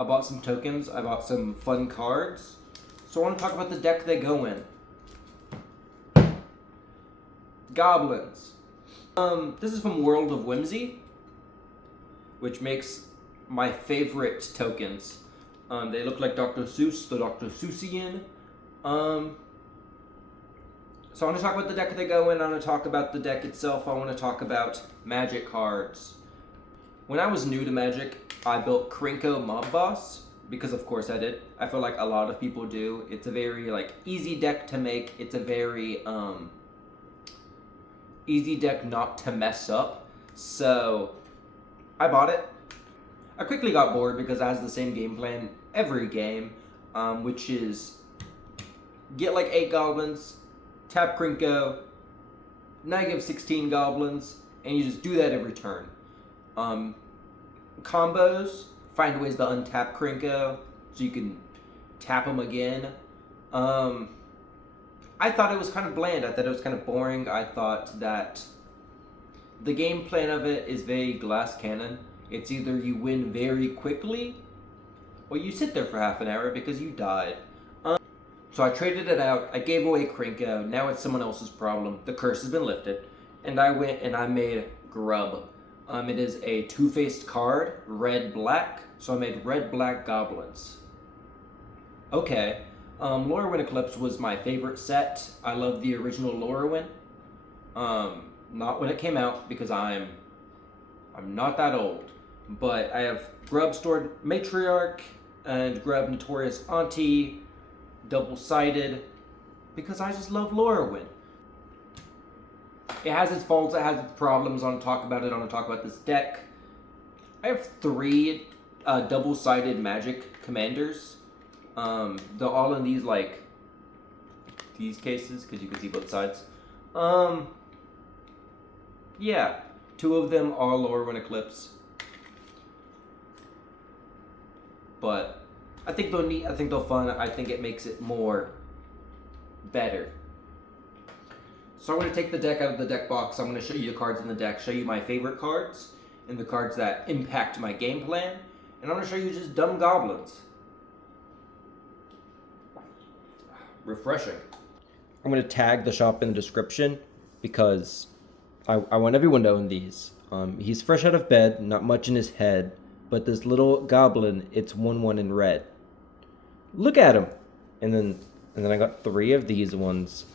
I bought some tokens. I bought some fun cards. So I want to talk about the deck they go in. Goblins. This is from World of Whimsy, which makes my favorite tokens. They look like Dr. Seuss, the Dr. Seussian. So I want to talk about the deck they go in. I want to talk about the deck itself. I want to talk about Magic cards. When I was new to Magic, I built Krinko Mob Boss, because of course I did. I feel like a lot of people do. It's a very easy deck to make. It's a very easy deck not to mess up. So I bought it. I quickly got bored because it has the same game plan every game, which is get 8 goblins, tap Krinko, negative 16 goblins, and you just do that every turn. Combos, find ways to untap Krinko so you can tap them again. I thought it was kind of bland. I thought it was kind of boring. I thought that the game plan of it is very glass cannon. It's either you win very quickly or you sit there for half an hour because you died. So I traded it out. I gave away Krinko. Now it's someone else's problem. The curse has been lifted. And I went and I made Grub. It is a two-faced card, red-black. So I made red-black goblins. Okay. Lorwyn Eclipse was my favorite set. I love the original Lorwyn. Not when it came out because I'm not that old. But I have Grub Storied Matriarch and Grub Notorious Auntie, double-sided, because I just love Lorwyn. It has its faults, it has its problems. I want to talk about it. I want to talk about this deck. I have 3 double-sided Magic commanders. They're all in these these cases because you can see both sides. Yeah, 2 of them are Lorwyn Eclipse. But I think they're neat. I think they're fun. I think it makes it more better. So I'm going to take the deck out of the deck box. I'm going to show you the cards in the deck, show you my favorite cards, and the cards that impact my game plan. And I'm going to show you just dumb goblins. Refreshing. I'm going to tag the shop in the description because I want everyone to own these. He's fresh out of bed, not much in his head, but this little goblin, it's 1/1 in red. Look at him. And then I got 3 of these ones.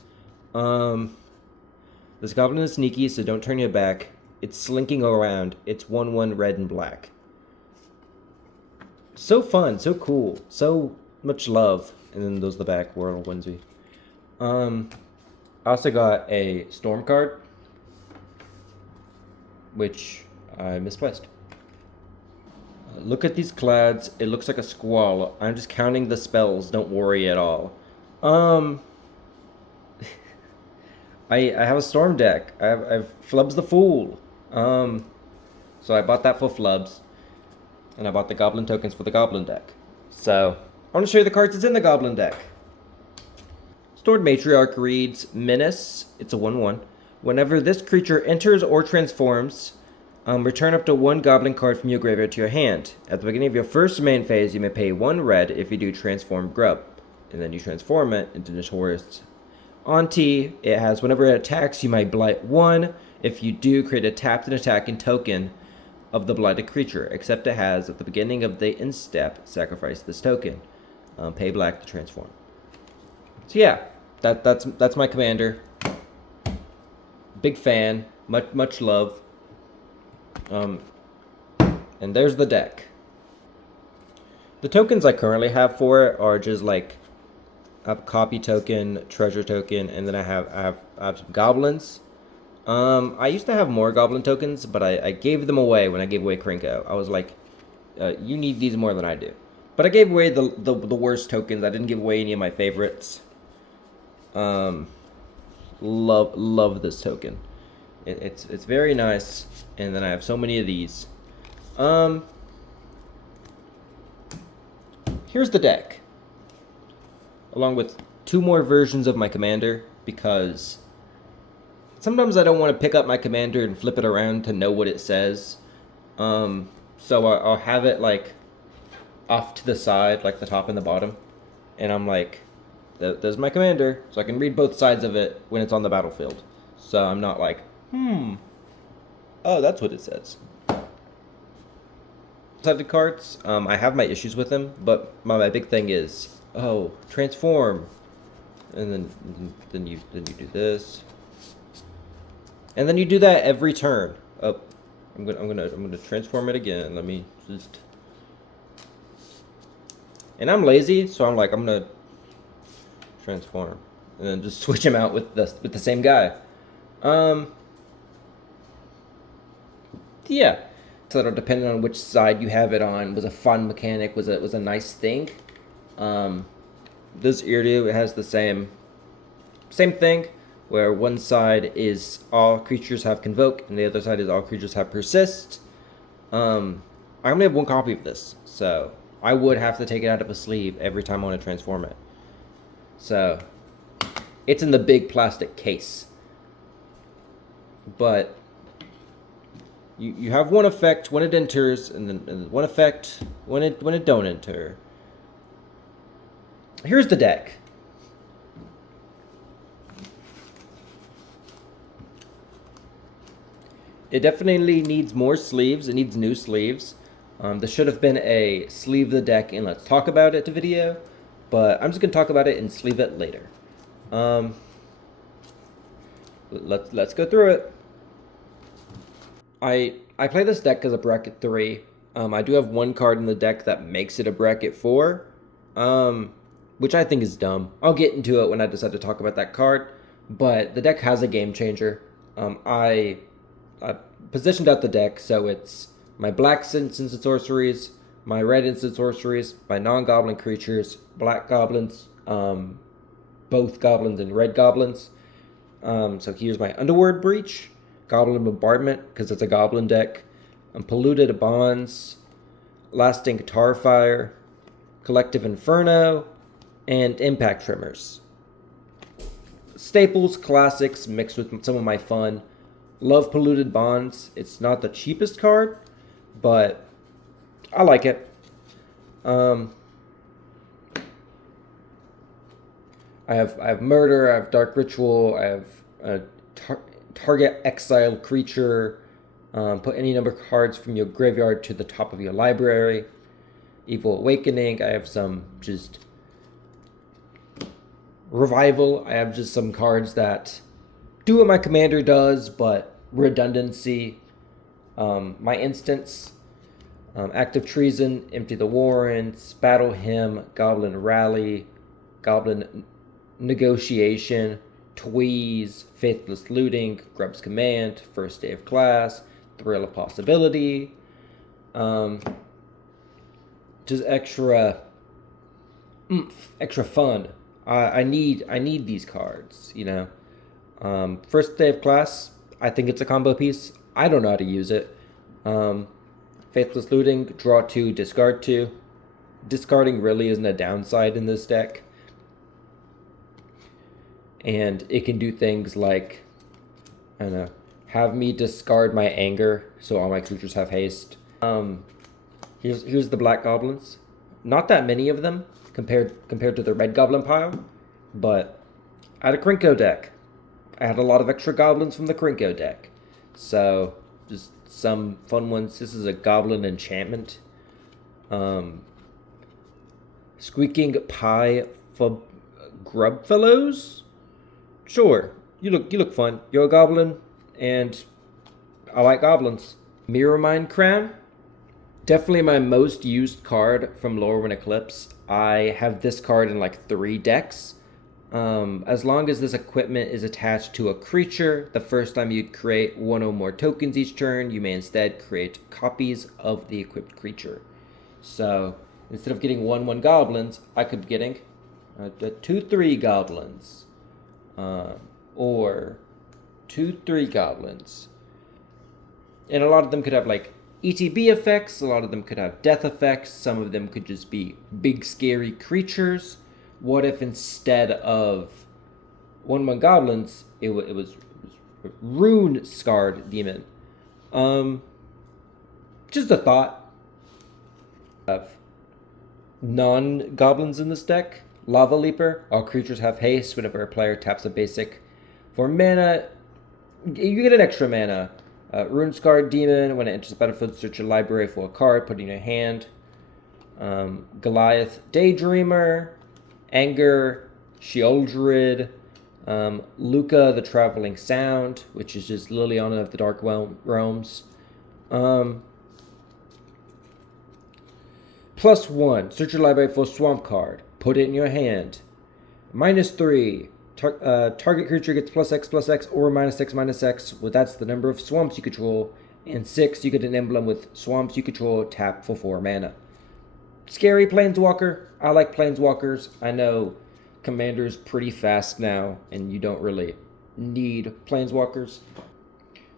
This goblin is sneaky, so don't turn your back. It's slinking around. It's 1/1 red and black. So fun, so cool, so much love. And then those the back, World of Whimsy. I also got a storm card, which I misplaced. Look at these clouds. It looks like a squall. I'm just counting the spells. Don't worry at all. I have a storm deck. I have Flubs the Fool. So I bought that for Flubs. And I bought the Goblin tokens for the Goblin deck. So I want to show you the cards that's in the Goblin deck. Storied Matriarch reads Menace. It's a 1/1. Whenever this creature enters or transforms, return up to 1 Goblin card from your graveyard to your hand. At the beginning of your first main phase, you may pay 1 red if you do transform Grub. And then you transform it into Notorious Auntie. It has whenever it attacks, you may blight 1. If you do, create a tapped and attacking token of the blighted creature, except it has, at the beginning of the end step, sacrifice this token. Pay black to transform. So yeah, that's my commander. Big fan, much love. And there's the deck. The tokens I currently have for it are just I have a copy token, treasure token, and then I have some goblins. I used to have more goblin tokens, but I gave them away when I gave away Krinko. I was like, you need these more than I do. But I gave away the worst tokens. I didn't give away any of my favorites. Love this token. It's very nice. And then I have so many of these. Here's the deck, along with 2 more versions of my commander, because sometimes I don't want to pick up my commander and flip it around to know what it says. So I'll have it off to the side, like the top and the bottom. And I'm like, there's my commander, so I can read both sides of it when it's on the battlefield. So I'm not like, oh, that's what it says. Sided cards, I have my issues with them, but my big thing is, oh, transform, and then you do this, and then you do that every turn. Oh, I'm gonna transform it again. Let me just, and I'm lazy, so I'm like, I'm gonna transform, and then just switch him out with the same guy. Yeah. So depending on which side you have it on, was a fun mechanic, was a nice thing. This Iridu, it has the same thing, where one side is all creatures have Convoke, and the other side is all creatures have Persist. I only have one copy of this, so I would have to take it out of a sleeve every time I want to transform it. So it's in the big plastic case. But you have one effect when it enters, and then one effect when it don't enter. Here's the deck. It definitely needs more sleeves. It needs new sleeves. There should have been a sleeve the deck and let's talk about it video, but I'm just gonna talk about it and sleeve it later. Let's go through it. I play this deck as a bracket 3. I do have one card in the deck that makes it a bracket 4, which I think is dumb. I'll get into it when I decide to talk about that card, but the deck has a game changer. I positioned out the deck so it's my black instant sorceries, my red instant sorceries, my non-goblin creatures, black goblins, both goblins and red goblins. So here's my Underworld Breach, Goblin Bombardment, because it's a goblin deck, Polluted Bonds, Lasting Tarfire, Collective Inferno, and Impact Tremors. Staples, classics, mixed with some of my fun. Love Polluted Bonds. It's not the cheapest card, but I like it. I have Murder, I have Dark Ritual, I have a target exiled creature, put any number of cards from your graveyard to the top of your library. Evil Awakening, I have some just Revival, I have just some cards that do what my commander does, but redundancy. My instants, Active Treason, Empty the Warrens, Battle Hymn, Goblin Rally, Goblin Negotiation, Tweeze, Faithless Looting, Grub's Command, First Day of Class, Thrill of Possibility. Just extra oomph, extra fun. I need these cards, you know. First Day of Class, I think it's a combo piece. I don't know how to use it. Faithless Looting, draw 2, discard 2. Discarding really isn't a downside in this deck. And it can do things like, I don't know, have me discard my anger so all my creatures have haste. Here's the black goblins. Not that many of them compared to the red goblin pile, but I had a Krinko deck. I had a lot of extra goblins from the Krinko deck. So just some fun ones. This is a goblin enchantment. Squeaking Pie for Grub Fellows? Sure, you look fun. You're a goblin, and I like goblins. Mirrormind Crown, definitely my most used card from Lorwyn Eclipse. I have this card in like 3 decks. As long as this equipment is attached to a creature, the first time you create 1 or more tokens each turn, you may instead create copies of the equipped creature. So instead of getting 1/1 goblins, I could be getting 2/3 goblins. Or 2/3 goblins. And a lot of them could have like ETB effects, a lot of them could have death effects, some of them could just be big scary creatures. What if instead of 1/1 goblins, it was Rune Scarred Demon? Just a thought. non-goblins in this deck. Lava Leaper. All creatures have haste whenever a player taps a basic. For mana, you get an extra mana. Runescarred Demon. When it enters the battlefield, search your library for a card, put it in your hand. Goliath Daydreamer. Anger. Sheoldred. Luca the Traveling Sound, which is just Liliana of the Dark Realms. +1. Search your library for a swamp card. Put it in your hand. -3. Target creature gets +X/+X or -X/-X. Well, that's the number of swamps you control. And 6, you get an emblem with swamps you control. Tap for 4 mana. Scary Planeswalker. I like Planeswalkers. I know Commander's pretty fast now, and you don't really need Planeswalkers.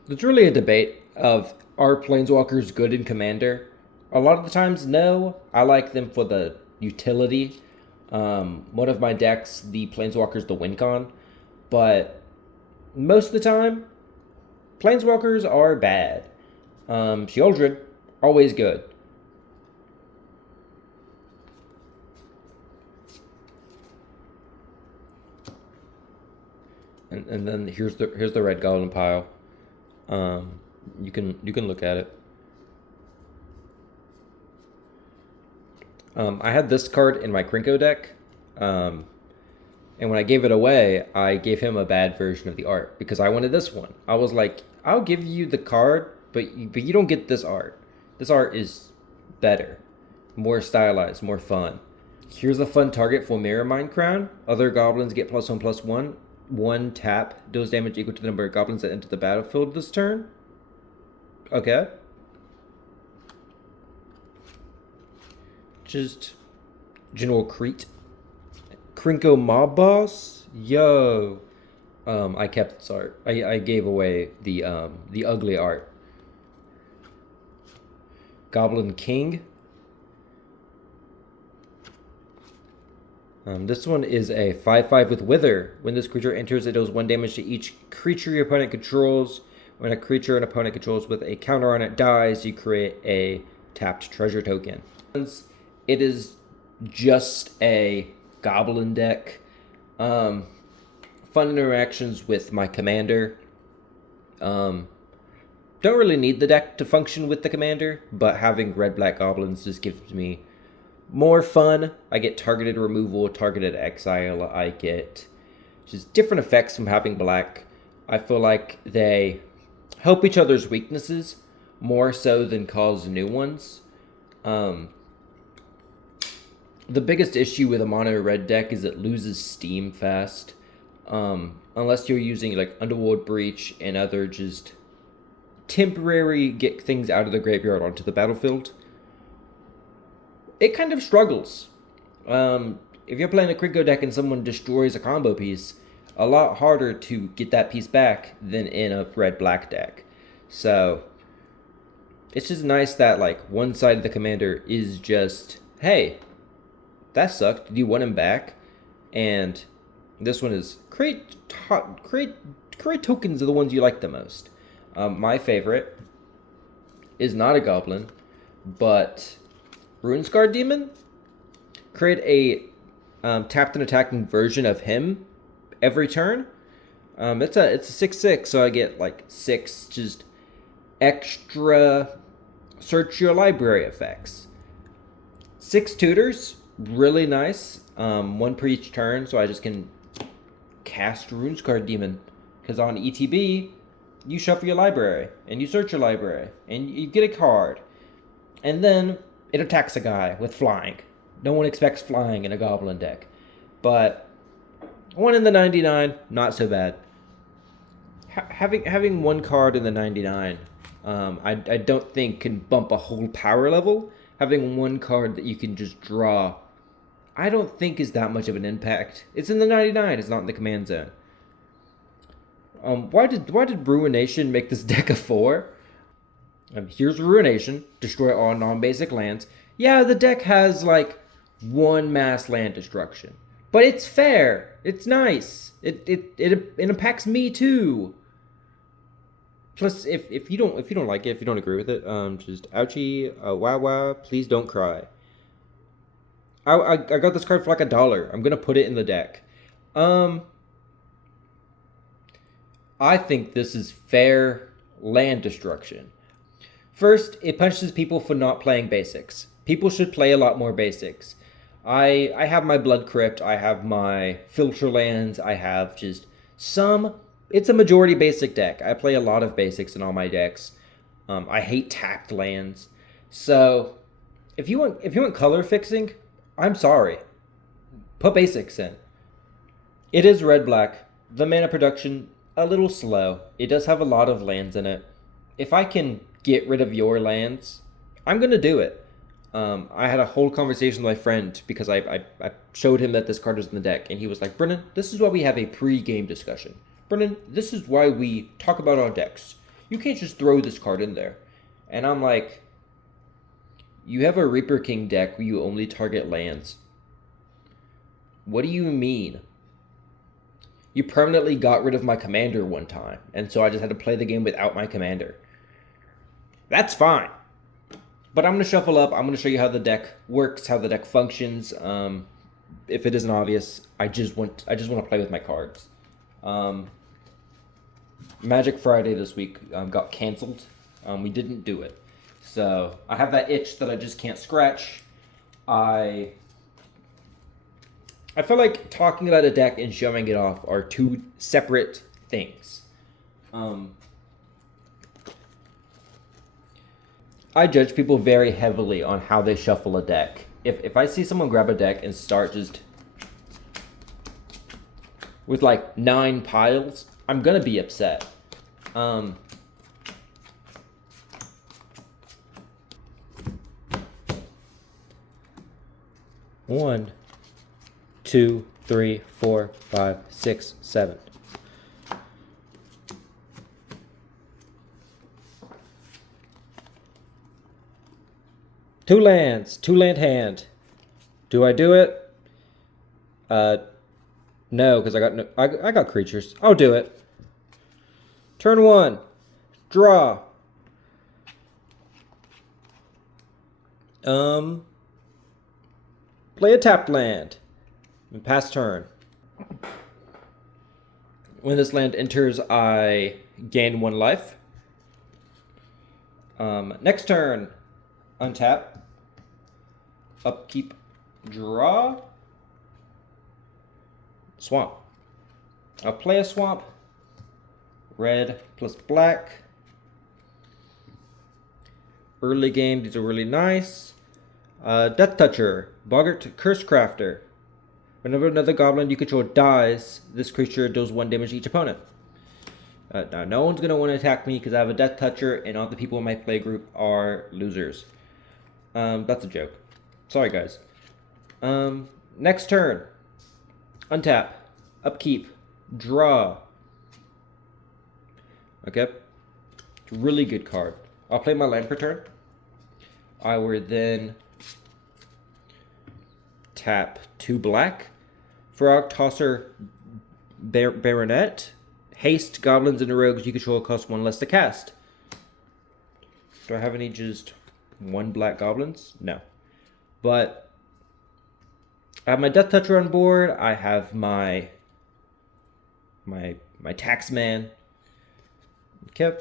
There's really a debate of, are Planeswalkers good in Commander? A lot of the times, no. I like them for the utility. One of my decks, the Planeswalker's the win con. But most of the time, Planeswalkers are bad. Sheoldred, always good. And then here's the red goblin pile. You can look at it. I had this card in my Krinko deck, and when I gave it away, I gave him a bad version of the art because I wanted this one. I was like, I'll give you the card, but you don't get this art. This art is better, more stylized, more fun. Here's a fun target for Mirror Mind Crown. Other goblins get +1/+1. 1 tap deals damage equal to the number of goblins that enter the battlefield this turn. Okay. Just General Crete. Krinko Mob Boss. Yo. I kept this art. I gave away the ugly art. Goblin King. This one is a 5/5 with Wither. When this creature enters, it deals 1 damage to each creature your opponent controls. When a creature an opponent controls with a counter on it dies, you create a tapped treasure token. It is just a goblin deck. Fun interactions with my commander. Don't really need the deck to function with the commander, but having red-black goblins just gives me more fun. I get targeted removal, targeted exile. I get just different effects from having black. I feel like they help each other's weaknesses more so than cause new ones. The biggest issue with a mono red deck is it loses steam fast. Unless you're using like Underworld Breach and other just temporary get things out of the graveyard onto the battlefield. It kind of struggles. If you're playing a Krinko deck and someone destroys a combo piece, a lot harder to get that piece back than in a red-black deck. So it's just nice that like one side of the commander is just, hey, that sucked. Do you want him back? And this one is create tokens of the ones you like the most. My favorite is not a goblin, but Runescarred Demon. Create a tapped and attacking version of him every turn. It's a 6/6, so I get like 6 just extra search your library effects. 6 tutors, really nice. 1 per each turn, so I just can cast Runescarred Demon. Because on ETB, you shuffle your library, and you search your library, and you get a card. And then it attacks a guy with flying. No one expects flying in a goblin deck. But 1 in the 99, not so bad. Having 1 card in the 99, I don't think can bump a whole power level. Having 1 card that you can just draw, I don't think is that much of an impact. It's in the 99, it's not in the command zone. Why did Ruination make this deck a 4? Here's Ruination. Destroy all non-basic lands. Yeah, the deck has like 1 mass land destruction, but it's fair. It's nice. It impacts me too. Plus, if you don't like it, if you don't agree with it, just ouchie, wah wah. Please don't cry. I got this card for like $1. I'm gonna put it in the deck. I think this is fair land destruction. First, it punishes people for not playing basics. People should play a lot more basics. I have my Blood Crypt, I have my Filter Lands, I have just some. It's a majority basic deck. I play a lot of basics in all my decks. I hate tapped lands. So if you want color fixing, I'm sorry. Put basics in. It is red black. The mana production a little slow. It does have a lot of lands in it. If I can get rid of your lands, I'm gonna do it. I had a whole conversation with my friend because I showed him that this card was in the deck, and he was like, Brennan, this is why we have a pre-game discussion. Brennan, this is why we talk about our decks. You can't just throw this card in there. And I'm like, you have a Reaper King deck where you only target lands. What do you mean? You permanently got rid of my commander one time, and so I just had to play the game without my commander. That's fine. But I'm going to shuffle up. I'm going to show you how the deck works, how the deck functions. If it isn't obvious, I just want to play with my cards. Magic Friday this week got canceled. We didn't do it. So I have that itch that I just can't scratch. I feel like talking about a deck and showing it off are two separate things. I judge people very heavily on how they shuffle a deck. If I see someone grab a deck and start just with like 9 piles, I'm gonna be upset. 1, 2, 3, 4, 5, 6, 7. Two lands, 2-land hand. Do I do it? No, because I got creatures. I'll do it. Turn 1. Draw. Play a tapped land. And pass turn. When this land enters, I gain 1 life. Next turn, untap. Upkeep, draw. Swamp. I'll play a swamp. Red plus black. Early game, these are really nice. Death Toucher, Boggart Curse Crafter. Whenever another goblin you control dies, this creature deals 1 damage to each opponent. Now, no one's going to want to attack me because I have a Death Toucher and all the people in my play group are losers. That's a joke. Sorry, guys. Next turn. Untap. Upkeep. Draw. Okay. It's a really good card. I'll play my land per turn. I will then tap 2 black. Frog Tosser Baronet. Haste goblins and rogues you control cost 1 less to cast. Do I have any just 1 black goblins? No. But I have my Death Toucher on board. I have my Taxman. Okay.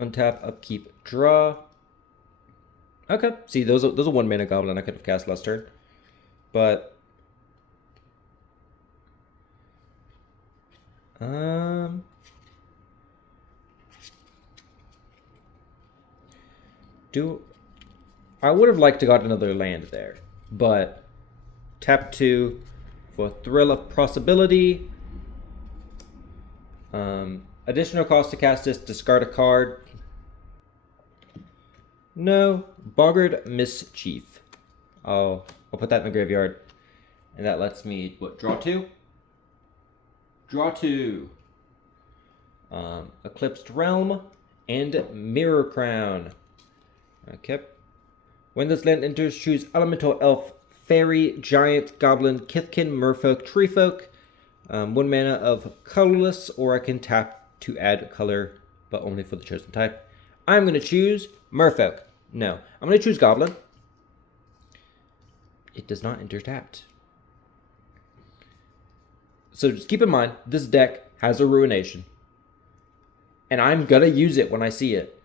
Untap, upkeep, draw. Okay. See, those are 1 mana goblin I could have cast last turn. But I would have liked to got another land there, but tap 2 for Thrill of Possibility. Additional cost to cast this, discard a card. No, Boggart Mischief. I'll put that in the graveyard, and that lets me draw 2. Draw 2. Eclipsed Realm and Mirror Crown. Okay. When this land enters, choose Elemental Elf, Fairy, Giant, Goblin, Kithkin, Merfolk, Treefolk. 1 mana of colorless, or I can tap to add color, but only for the chosen type. I'm going to choose Merfolk. No, I'm going to choose Goblin. It does not enter tapped. So just keep in mind, this deck has a Ruination. And I'm gonna use it when I see it.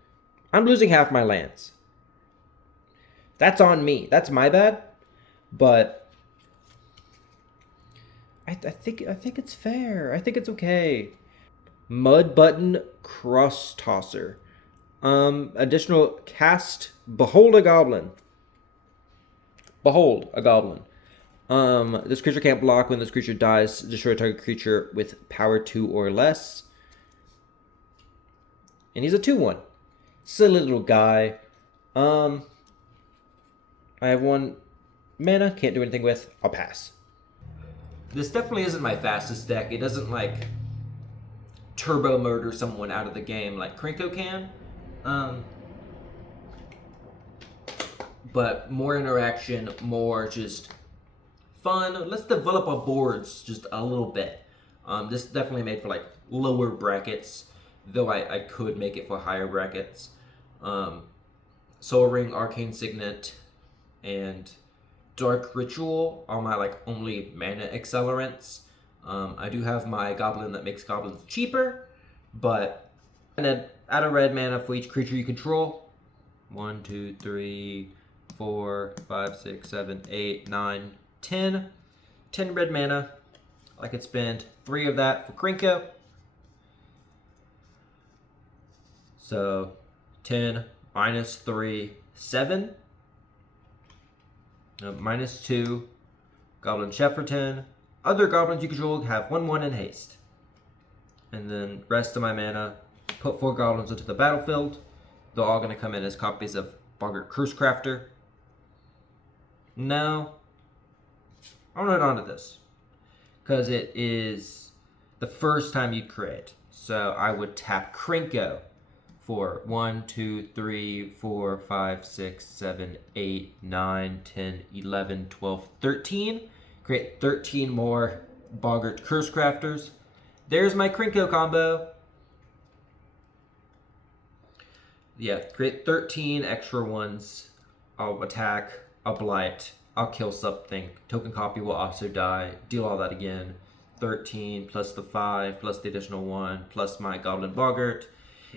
I'm losing half my lands. That's on me. That's my bad. But I think it's fair. I think it's okay. Mud Button Cross Tosser. Additional cast Behold a Goblin. Behold a Goblin. This creature can't block. When this creature dies, destroy a target creature with power 2 or less. And he's a 2/1. Silly little guy. I have 1 mana, can't do anything with. I'll pass. This definitely isn't my fastest deck. It doesn't like turbo murder someone out of the game like Krinko can. But more interaction, more just fun. Let's develop our boards just a little bit. This is definitely made for like lower brackets, though I could make it for higher brackets. Soul Ring, Arcane Signet, and Dark Ritual are my like only mana accelerants. I do have my Goblin that makes goblins cheaper, but and then add a red mana for each creature you control. 1, 2, 3, 4, 5, 6, 7, 8, 9, 10. 10 red mana. I could spend 3 of that for Krinko. So 10 minus 3, 7. Minus 2, Goblin Shepherton. Other goblins you control have 1/1 in haste. And then rest of my mana, put 4 goblins into the battlefield. They're all going to come in as copies of Boggart Cursecrafter. No. I want to head on to this. Because it is the first time you'd create. So I would tap Krinko for 1, 2, 3, 4, 5, 6, 7, 8, 9, 10, 11, 12, 13. Create 13 more Boggart Cursecrafters. There's my Krinko combo. Yeah, create 13 extra ones. I'll attack, I'll blight, I'll kill something. Token copy will also die. Deal all that again. 13 plus the 5 plus the additional 1 plus my Goblin Boggart.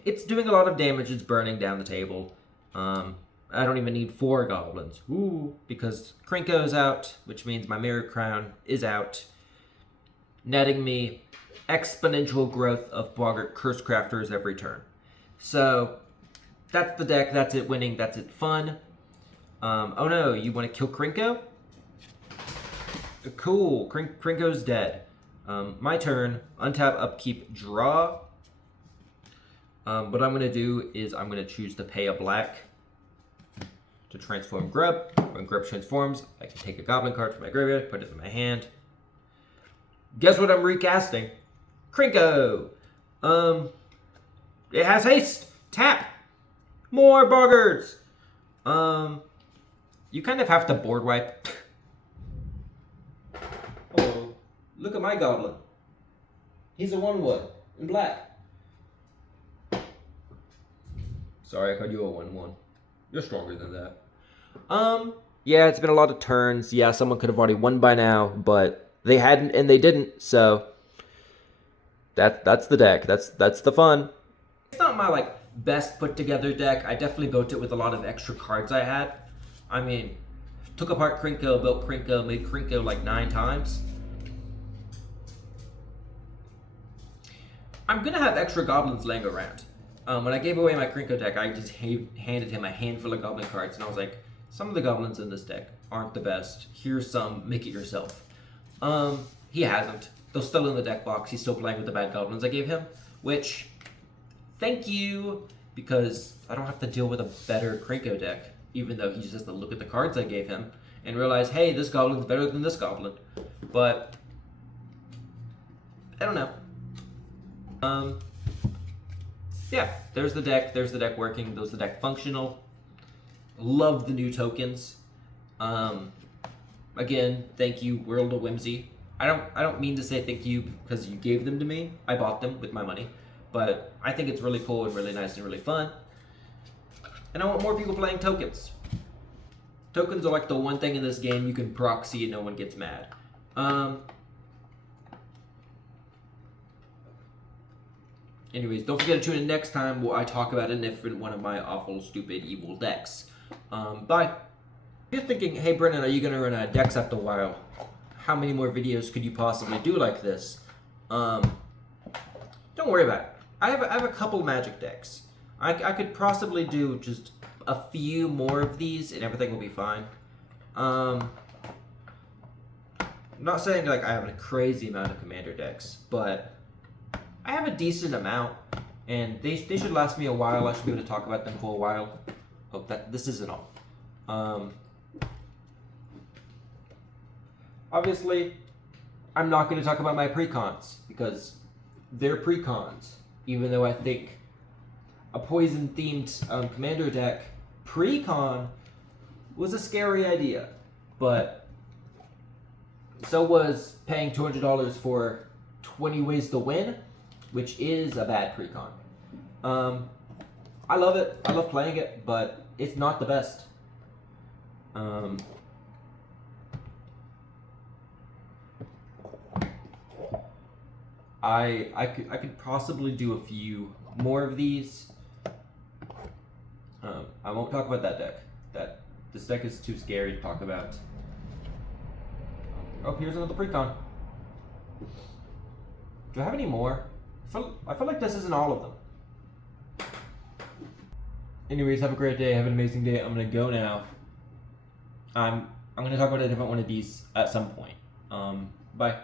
It's doing a lot of damage. It's burning down the table. I don't even need 4 goblins. Ooh, because Krinko is out, which means my Mirror Crown is out, netting me exponential growth of Boggart Cursecrafters every turn. So that's the deck. That's it winning. That's it fun. Oh no, you want to kill Krinko? Cool. Krinko's dead. My turn. Untap, upkeep, draw. What I'm going to do is I'm going to choose to pay a black to transform Grub. When Grub transforms, I can take a Goblin card from my graveyard, put it in my hand. Guess what I'm recasting? Krinko! It has haste! Tap! More Boggarts! You kind of have to board wipe. Oh, look at my Goblin. He's a 1/1 in black. Sorry, I called you a 1/1. You're stronger than that. Yeah, it's been a lot of turns. Yeah, someone could have already won by now, but they hadn't and they didn't, so that's the deck. That's the fun. It's not my like best put together deck. I definitely built it with a lot of extra cards I had. I mean, took apart Krinko, built Krinko, made Krinko like 9 times. I'm gonna have extra goblins laying around. When I gave away my Krinko deck, I just handed him a handful of goblin cards, and I was like, some of the goblins in this deck aren't the best. Here's some, make it yourself. He hasn't. They're still in the deck box. He's still playing with the bad goblins I gave him, which, thank you, because I don't have to deal with a better Krinko deck, even though he just has to look at the cards I gave him and realize, hey, this goblin's better than this goblin. But, I don't know. Yeah, there's the deck. There's the deck working. There's the deck functional. Love the new tokens. Again, thank you, World of Whimsy. I don't mean to say thank you because you gave them to me. I bought them with my money, but I think it's really cool and really nice and really fun. And I want more people playing tokens. Tokens are like the one thing in this game you can proxy and no one gets mad. Anyways, don't forget to tune in next time where I talk about a different one of my awful, stupid, evil decks. Bye. If you're thinking, hey Brennan, are you going to run out of decks after a while? How many more videos could you possibly do like this? Don't worry about it. I have a couple Magic decks. I could possibly do just a few more of these and everything will be fine. I'm not saying like I have a crazy amount of Commander decks, but I have a decent amount, and they should last me a while. I should be able to talk about them for a while. Hope that this isn't all. Obviously, I'm not going to talk about my precons because they're precons. Even though I think a poison-themed commander deck precon was a scary idea, but so was paying $200 for 20 ways to win, which is a bad precon. I love it. I love playing it, but it's not the best. I could possibly do a few more of these. I won't talk about that deck. This deck is too scary to talk about. Oh, here's another precon. Do I have any more? I feel like this isn't all of them. Anyways, have a great day. Have an amazing day. I'm gonna go now. I'm gonna talk about a different one of these at some point. Bye.